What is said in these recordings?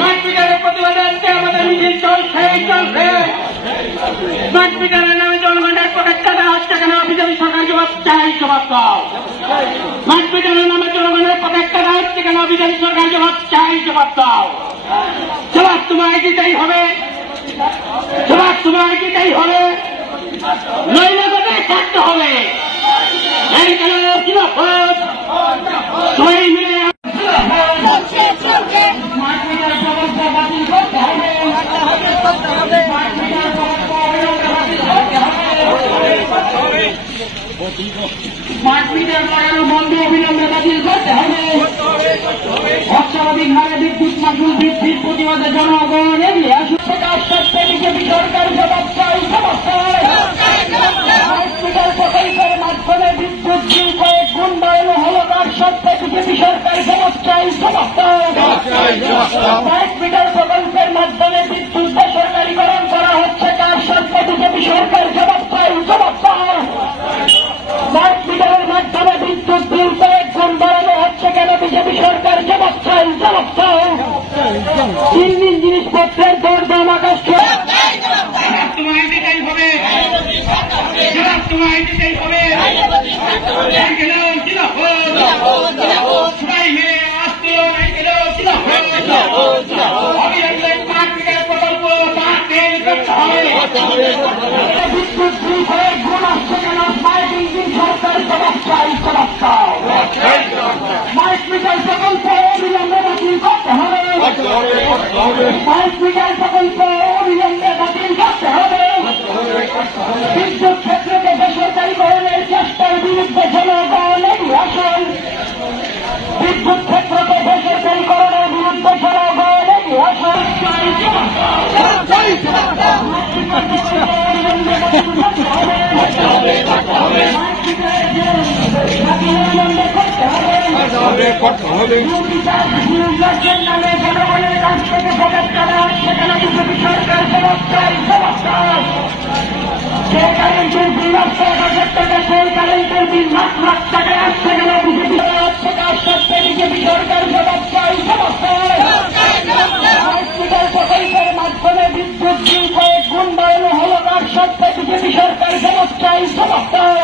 মারপিটারের প্রতিবাদে আজকে আমাদের মিছিল চলছে। মারপিটারের নামে জনগণের পকেট কাটা হচ্ছে কেন? বিজেপি সরকার জবাব চাই, জবাব দাও। মারপিটারের নামে জনগণের পকেট কাটা হচ্ছে কেন? বিজেপি সরকার জবাব চাই, জবাব দাও। জবাব তোমায় দিতেই হবে, জবাব তোমায় দিতেই হবে, নইলে কোথায় থাকতে হবে। সবাই মিলে স্মার্ট মিটার লাগানো বন্ধ অবিলম্বে বাতিল করতে হবে। অস্বাভাবিক হারে বিদ্যুৎ মাশুল বৃদ্ধির প্রতিবাদে জনগণ এগিয়ে আসুন। বিজেপি সরকার জবাব চাই, জবাব চাই। স্মার্ট মিটার প্রকল্পের মাধ্যমে বিদ্যুৎ বিল কয়েক গুণ বাড়ানো হলো, তার সত্ত্বে বিজেপি সরকার জবাব চাই, জবাব চাই। স্মার্ট মিটার প্রকল্পের মাধ্যমে বিদ্যুৎ বেসরকারীকরণ করা হচ্ছে, তার সত্ত্বে বিজেপি সরকার জবাব চাই, জবাব চাই। স্মার্ট মিটারের মাধ্যমে বিদ্যুৎ বিল কয়েক গুণ বাড়ানো হচ্ছে কেন? বিজেপি সরকার জবাব চাই, জবাব চাই। দিন জিনিসপত্রের দরদাম আকাশ ছোঁয়া, তোমায় দিতেই হবে, জবাব তোমায় দিতেই হবে। সবাই মিলে আসতে অবিলম্বে স্মার্ট মিটার প্রকল্প বাতিল করতে হবে। বিদ্যুৎ বিল কয়েক গুণ আসছে কেন? স্মার্ট ইঞ্জিন সরকার জবাব চাই, জবাব চাই। স্মার্ট মিটার প্রকল্প অবিলম্বে বাতিল করতে হবে। স্মার্ট মিটার প্রকল্প অবিলম্বে বাতিল করতে হবে। বিদ্যুৎ ক্ষেত্রকে বেসরকারীকরণের চেষ্টার বিরুদ্ধে জনগণ এগিয়ে আসুন। বিদ্যুৎ ক্ষেত্রকে বেসরকারীকরণের বিরুদ্ধে জনগণ এগিয়ে আসুন। করতে হবে। জনগণের কাছ থেকে পকেট কাটা হচ্ছে কেন? বিজেপি সরকার জবাব চাই, জবাব চাই। যে কারেন্টের বিল আসছে ১,০০০ টাকা, সেই কারেন্টের বিল লাখ লাখ টাকায় আসছে কেন? বিজেপি আসছে, তার সত্ত্বে বিজেপি সরকার জবাব চাই, জবাব চাই। হসপিটাল প্রকল্পের মাধ্যমে বিদ্যুৎ বিল কয়েক গুণ বাড়ানো হলো, তার সত্ত্বে বিজেপি সরকার জবাব চাই, জবাব চাই।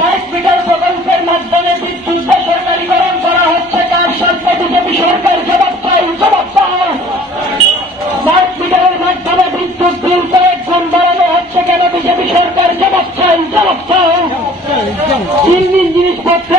হসপিটাল প্রকল্পের মাধ্যমে বিদ্যুৎ বেসরকারীকরণ করা হচ্ছে, তার সত্ত্বে বিজেপি সরকার জবাব চাই, জবাব চাই। স্মার্ট মিটারের মাধ্যমে বিদ্যুৎ বিল কয়েক গুণ বাড়ানো হচ্ছে কেন? বিজেপি সরকার জবাব চাই, জবাব চাই। দিন জিনিসপত্র